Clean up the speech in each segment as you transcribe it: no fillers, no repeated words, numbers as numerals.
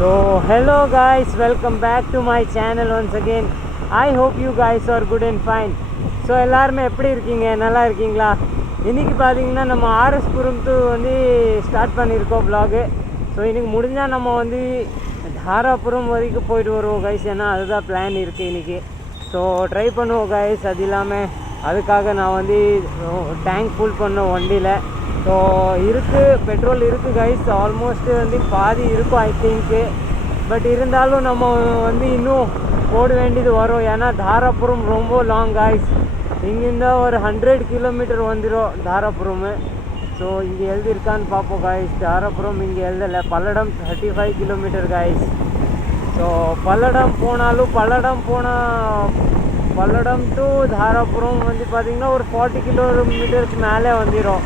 So hello guys, welcome back to my channel once again. I hope you guys are good and fine. So எல்லாருமே எப்படி இருக்கீங்க, நல்லா இருக்கீங்களா? இன்றைக்கி பார்த்தீங்கன்னா நம்ம ஆர்எஸ்புரம் டு வந்து ஸ்டார்ட் பண்ணியிருக்கோம் vlog. ஸோ இன்றைக்கி முடிஞ்சால் நம்ம வந்து தாராபுரம் வரைக்கும் போயிட்டு வருவோம் கைஸ். ஏன்னா அதுதான் பிளான் இருக்குது இன்றைக்கி. ஸோ ட்ரை பண்ணுவோம் கைஸ். அது இல்லாமல் அதுக்காக நான் வந்து டேங்க் ஃபுல் பண்ணோம் வண்டியில். ஸோ இருக்குது, பெட்ரோல் இருக்குது கைஸ். ஆல்மோஸ்ட்டு வந்து பாதி இருக்கும் ஐ திங்க்கு. பட் இருந்தாலும் நம்ம வந்து இன்னும் போட வேண்டியது வரும். ஏன்னா தாராபுரம் ரொம்ப லாங் கைஸ். இங்கேருந்தா ஒரு 100 கிலோமீட்டர் வந்துடும் தாராபுரம். ஸோ இங்கே எழுதியிருக்கான்னு பார்ப்போம் கைஸ். தாராபுரம் இங்கே எழுதலை, Palladam 35 kilometre guys. So Palladam போனாலும் பல்லடம் டு தாராபுரம் வந்து பார்த்திங்கன்னா ஒரு 40 கிலோமீட்டருக்கு மேலே வந்துடும்.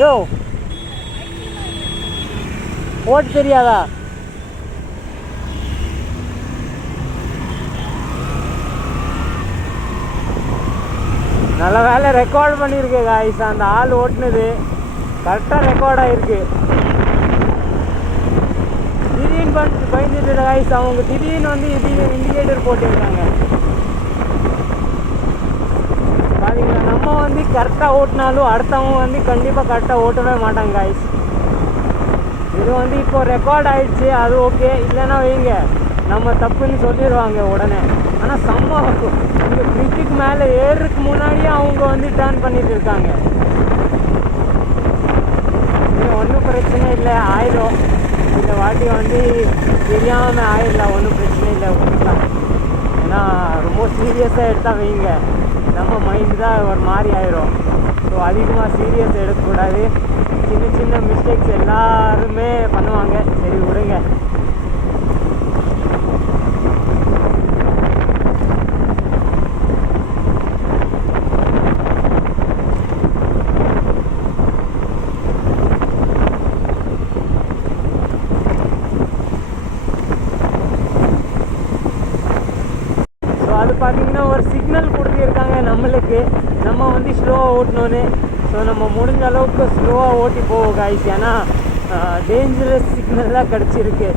யோ ஓட்டு தெரியாதா? நல்ல வேலை ரெக்கார்ட் பண்ணியிருக்கு காய்ஸ். அந்த ஆள் ஓட்டுனது கரெக்டாக ரெக்கார்ட் ஆகிருக்கு. திடீர்னு பயந்துட்டு காய்ஸ். அவங்க திடீர்னு வந்து இண்டிகேட்டர் போட்டுருக்காங்க பார்த்தீங்களா. நம்ம வந்து கரெக்டாக ஓட்டினாலும் அடுத்தவங்க வந்து கண்டிப்பாக கரெக்டாக ஓட்டவே மாட்டாங்க காய்ஸ். இது வந்து இப்போ ரெக்கார்ட் ஆகிடுச்சு, அது ஓகே. இல்லைன்னா வைங்க நம்ம தப்புன்னு சொல்லிடுவாங்க உடனே. ஆனால் செம்ம இங்கே பிரிட்ஜுக்கு மேலே ஏறுறதுக்கு முன்னாடியே அவங்க வந்து டர்ன் பண்ணிட்டு இருக்காங்க. இது ஒன்றும் பிரச்சனை இல்லை, ஆயிடும். இந்த வாட்டி வந்து தெரியாமல் ஆயிடலாம், ஒன்றும் பிரச்சனை இல்லை, விட்டுக்கலாம். ஏன்னா ரொம்ப சீரியஸாக எடுத்தால் வைங்க நம்ம மைண்டு தான் ஒரு மாதிரி ஆயிரும். ஸோ அதிகமாக சீரியஸ் எடுக்கக்கூடாது. சின்ன சின்ன மிஸ்டேக்ஸ் எல்லாருமே பண்ணுவாங்க. சரி விடுங்க. அது பார்த்தீங்கன்னா ஒரு சிக்னல் கொடுத்துருக்காங்க நம்மளுக்கு, நம்ம வந்து ஸ்லோவாக ஓட்டணுன்னு. ஸோ நம்ம முடிஞ்ச அளவுக்கு ஸ்லோவாக ஓட்டி போவோம் காய்ஸ். ஏன்னா டேஞ்சரஸ் சிக்னல்லாம் கிடச்சிருக்கு.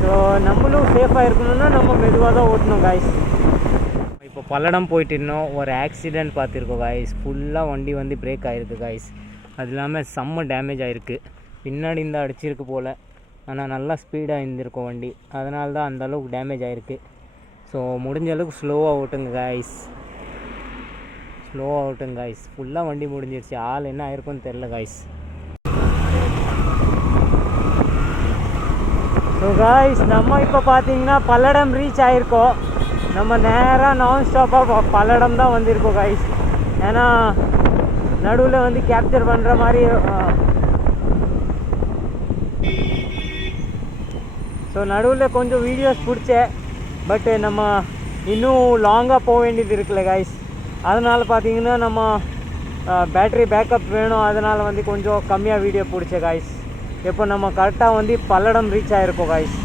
ஸோ நம்மளும் சேஃபாக இருக்கணும்னா நம்ம மெதுவாக தான் ஓட்டணும் காய்ஸ். இப்போ பல்லடம் போயிட்டு இருந்தோம், ஒரு ஆக்சிடெண்ட் பார்த்துருக்கோம் காய்ஸ். ஃபுல்லாக வண்டி வந்து பிரேக் ஆகிருக்கு காய்ஸ். அது இல்லாமல் செம்ம டேமேஜ் ஆகிருக்கு. பின்னாடி இந்த அடிச்சிருக்கு போல், ஆனால் நல்லா ஸ்பீடாக இருந்திருக்கும் வண்டி. அதனால தான் அந்தளவுக்கு டேமேஜ் ஆகிருக்கு. ஸோ முடிஞ்ச அளவுக்கு ஸ்லோவாக ஓட்டுங்க காய்ஸ், ஸ்லோவாக ஓட்டுங்க காய்ஸ். ஃபுல்லாக வண்டி முடிஞ்சிருச்சு. ஆள் என்ன ஆயிருக்குன்னு தெரில காய்ஸ். ஸோ காய்ஸ் நம்ம இப்போ பார்த்தீங்கன்னா பல்லடம் ரீச் ஆகிருக்கோம். நம்ம நேராக நான் ஸ்டாப்பாக பல்லடம் தான் வந்திருக்கோம் காய்ஸ். ஏன்னா நடுவில் வந்து கேப்சர் பண்ணுற மாதிரி. ஸோ நடுவில் கொஞ்சம் வீடியோஸ் பிடிச்சேன். பட்டு நம்ம இன்னும் லாங்காக போக வேண்டியது இருக்குல்ல காய்ஸ். அதனால் பார்த்தீங்கன்னா நம்ம பேட்ரி பேக்கப் வேணும். அதனால் வந்து கொஞ்சம் கம்மியாக வீடியோ பிடிச்ச காய்ஸ். இப்போ நம்ம கரெக்டாக வந்து பல்லடம் ரீச் ஆகிருக்கோம் காய்ஸ்.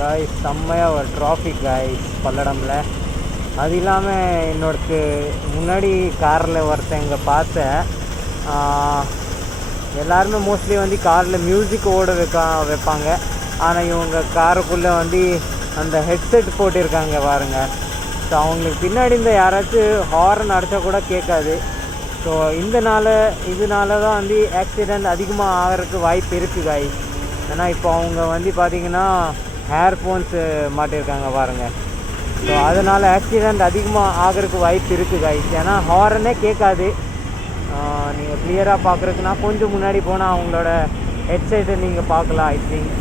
காய்ஸ் செம்மையாக ஒரு டிராஃபிக் காய்ஸ் பல்லடமில். அது இல்லாமல் என்னோடக்கு முன்னாடி காரில் ஒருத்தங்க பார்த்தேன். எல்லாருமே மோஸ்ட்லி வந்து காரில் மியூசிக் ஓட வைப்பாங்க. ஆனால் இவங்க காருக்குள்ளே வந்து அந்த ஹெட்செட் போட்டிருக்காங்க பாருங்கள். ஸோ அவங்களுக்கு பின்னாடி இந்த யாராச்சும் ஹார்ன் அடித்தா கூட கேட்காது. ஸோ இதனால தான் வந்து ஆக்சிடெண்ட் அதிகமாக ஆகிறதுக்கு வாய்ப்பு இருக்குது காய்ஸ். ஏன்னா இப்போ அவங்க வந்து பார்த்திங்கன்னா ஹேர்ஃபோன்ஸு மாட்டியிருக்காங்க பாருங்கள். ஸோ அதனால் ஆக்சிடெண்ட் அதிகமாக ஆகிறதுக்கு வாய்ப்பு இருக்குது காய்ஸ். ஏன்னா ஹார்னே கேட்காது. நீங்கள் கிளியராக பார்க்குறதுக்குன்னா கொஞ்சம் முன்னாடி போனால் அவங்களோட ஹெட்செட்டை நீங்கள் பார்க்கலாம் ஐ திங்க்.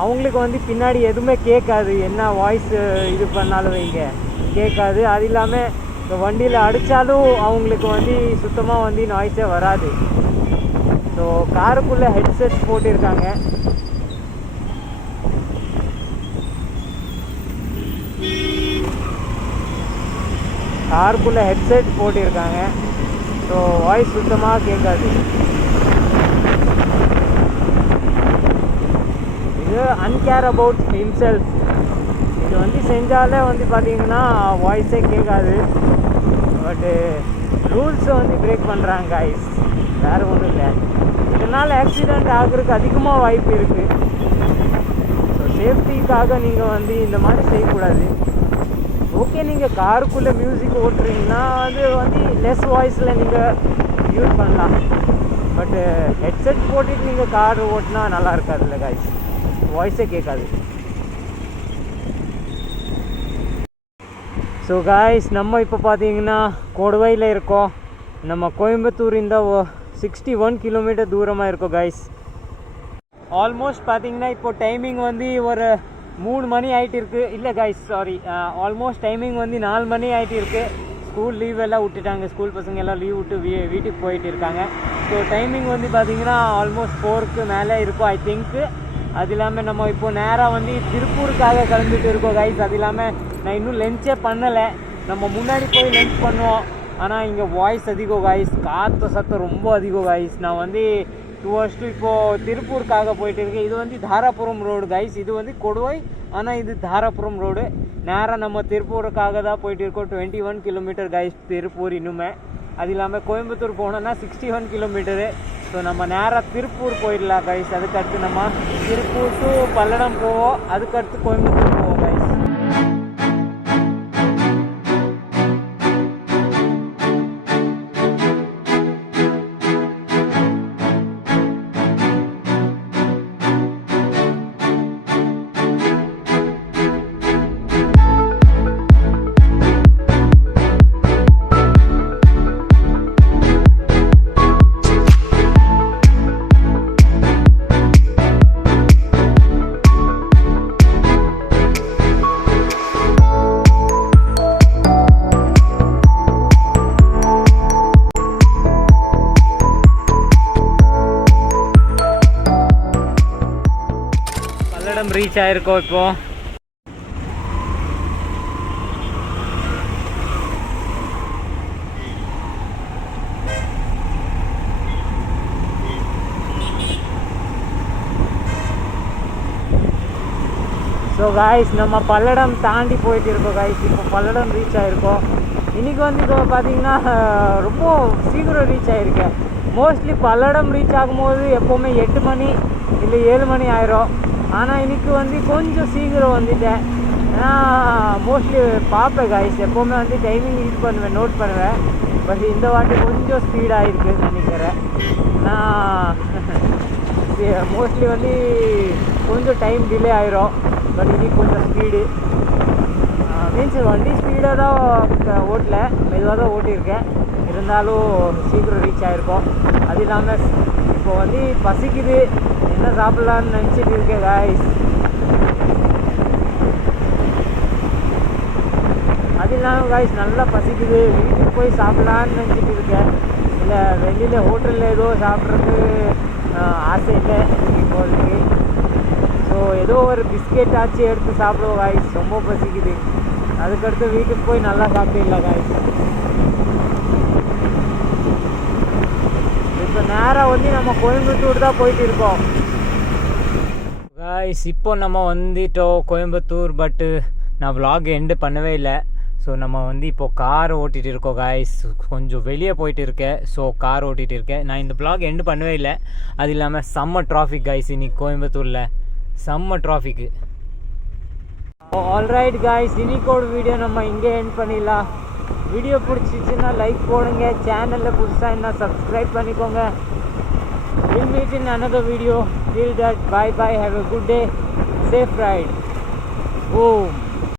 அவங்களுக்கு வந்து பின்னாடி எதுவுமே கேட்காது, என்ன வாய்ஸ் இது பண்ணாலும் வைங்க கேட்காது. அது இல்லாமல் இந்த வண்டியில் அடித்தாலும் அவங்களுக்கு வந்து சுத்தமாக வந்து நாய்ஸே வராது. ஸோ காருக்குள்ளே ஹெட்செட் போட்டிருக்காங்க. காருக்குள்ளே ஹெட்செட் போட்டிருக்காங்க. ஸோ வாய்ஸ் சுத்தமாக கேட்காது. இது அன்கேர் அபவுட் ஹிம்செல்ஃப். இது வந்து செஞ்சாலே வந்து பார்த்திங்கன்னா வாய்ஸே கேட்காது. பட்டு ரூல்ஸை வந்து பிரேக் பண்ணுறாங்க கைஸ், வேறு ஒன்றும் இல்லை. இதனால் ஆக்சிடெண்ட் ஆகிறதுக்கு அதிகமாக வாய்ப்பு இருக்குது. ஸோ சேஃப்டிக்காக நீங்கள் வந்து இந்த மாதிரி செய்யக்கூடாது. ஓகே, நீங்கள் காருக்குள்ளே மியூசிக் ஓட்டுறீங்கன்னா வந்து லெஸ் வாய்ஸில் நீங்கள் யூஸ் பண்ணலாம். பட்டு ஹெட்செட் போட்டுட்டு நீங்கள் கார் ஓட்டினா நல்லா இருக்காதுல்ல கைஸ், வாய்ஸே கேட்காது. ஸோ காய்ஸ், நம்ம இப்போ பார்த்தீங்கன்னா கொடுவையில் இருக்கோம். நம்ம கோயம்புத்தூரிந்த 61 கிலோமீட்டர் தூரமாக இருக்கோம் காய்ஸ். ஆல்மோஸ்ட் பார்த்தீங்கன்னா இப்போ டைமிங் வந்து ஒரு 3 மணி ஆகிட்டு இருக்குது. இல்லை காய்ஸ், சாரி, ஆல்மோஸ்ட் டைமிங் வந்து 4 மணி ஆகிட்டு இருக்குது. ஸ்கூல் லீவ் எல்லாம் விட்டுட்டாங்க, ஸ்கூல் பசங்க எல்லாம் லீவ் விட்டு வீட்டுக்கு போயிட்டு இருக்காங்க. ஸோ டைமிங் வந்து பார்த்திங்கன்னா ஆல்மோஸ்ட் 4க்கு மேலே இருக்கும் ஐ திங்க்கு. அது இல்லாமல் நம்ம இப்போது நேராக வந்து திருப்பூருக்காக கிளம்பிட்டு இருக்கோம் கைஸ். அது இல்லாமல் நான் இன்னும் லஞ்ச்சே பண்ணலை. நம்ம முன்னாடி போய் லஞ்ச் பண்ணுவோம். ஆனால் இங்கே வாய்ஸ் அதிகம் கைஸ், காற்று சத்தம் ரொம்ப அதிகம் கைஸ். நான் வந்து டுவர்ஸ்ட்டு இப்போது திருப்பூருக்காக போயிட்டு இருக்கேன். இது வந்து தாராபுரம் ரோடு கைஸ், இது வந்து கொடுவை, ஆனால் இது தாராபுரம் ரோடு. நேராக நம்ம திருப்பூருக்காக தான் போயிட்டு இருக்கோம். 21 கிலோமீட்டர் கைஸ் திருப்பூர் இன்னுமே. அது இல்லாமல் கோயம்புத்தூர் போனோன்னா 61 கிலோமீட்டரு. ஸோ நம்ம நேராக திருப்பூர் போயிடலாம் கைஸ். அதுக்கடுத்து நம்ம திருப்பூர் டு பல்லடம் போவோம், அதுக்கடுத்து கோயம்புத்தூர் போவோம் கைஸ். ரீச் ஆயிருக்கோம் இப்போ. ஸோ காய்ஸ், நம்ம பல்லடம் தாண்டி போயிட்டு இருக்கோம் காய்ஸ். இப்போ பல்லடம் ரீச் ஆகிருக்கோம். இன்றைக்கி வந்து இப்போ பார்த்தீங்கன்னா ரொம்ப சீக்கிரம் ரீச் ஆகிருக்கேன். மோஸ்ட்லி பல்லடம் ரீச் ஆகும்போது எப்போவுமே 8 மணி இல்லை 7 மணி ஆயிரும். ஆனால் இன்றைக்கி வந்து கொஞ்சம் சீக்கிரம் வந்துட்டேன். ஏன்னா மோஸ்ட்லி பார்ப்பேன் காய்ஸ், எப்போவுமே வந்து டைமிங் இது பண்ணுவேன், நோட் பண்ணுவேன். பட் இந்த வாட்டி கொஞ்சம் ஸ்பீடாக இருக்குதுன்னு நினைக்கிறேன். நான் மோஸ்ட்லி வந்து கொஞ்சம் டைம் டிலே ஆயிரும். பட் இன்றைக்கி கொஞ்சம் ஸ்பீடு மீன்ஸ் வண்டி ஸ்பீடாக தான் ஓட்டல, மெதுவாக தான் ஓட்டியிருக்கேன். இருந்தாலும் சீக்கிரம் ரீச் ஆகிருக்கோம். அது இல்லாமல் இப்போ வந்து பசிக்குது, என்ன சாப்பிட்லான்னு நினச்சிட்டு இருக்கேன் காய்ஸ். அது இல்லாமல் காய்ஸ் நல்லா பசிக்குது, வீட்டுக்கு போய் சாப்பிட்லான்னு நினச்சிட்டு இருக்கேன். இல்லை வெளியில் ஹோட்டலில் ஏதோ சாப்பிட்றதுக்கு ஆசை இல்லை இப்போதைக்கு. ஸோ ஏதோ ஒரு பிஸ்கெட் ஆச்சு எடுத்து சாப்பிடுவோம் காய்ஸ், ரொம்ப பசிக்குது. அதுக்கடுத்து வீட்டுக்கு போய் நல்லா சாப்பிடலாம் காய்ஸ். இப்போ நேராக வந்து நம்ம கோயம்புத்தூர் தான் போயிட்டு இருக்கோம் காய்ஸ். இப்போ நம்ம வந்துட்டோம் கோயம்புத்தூர். பட்டு நான் vlog எண்டு பண்ணவே இல்லை. ஸோ நம்ம வந்து இப்போது கார் ஓட்டிகிட்டு இருக்கோம் காய்ஸ். கொஞ்சம் வெளியே போயிட்டு இருக்கேன், ஸோ கார் ஓட்டிகிட்டு இருக்கேன். நான் இந்த vlog எண்டு பண்ணவே இல்லை. அது இல்லாமல் செம்ம டிராஃபிக் காய்ஸ் இன்றைக்கி கோயம்புத்தூரில், செம்ம டிராஃபிக்கு. ஆல்ரைட் காய்ஸ், இன்னைக்கோட வீடியோ நம்ம இங்கே எண்ட் பண்ணிடலாம். வீடியோ பிடிச்சிச்சின்னா லைக் போடுங்க, சேனலில் புதுசாக என்ன சப்ஸ்கிரைப் பண்ணிக்கோங்க. We'll meet in another video. Till that, bye bye, have a good day, safe ride. Boom.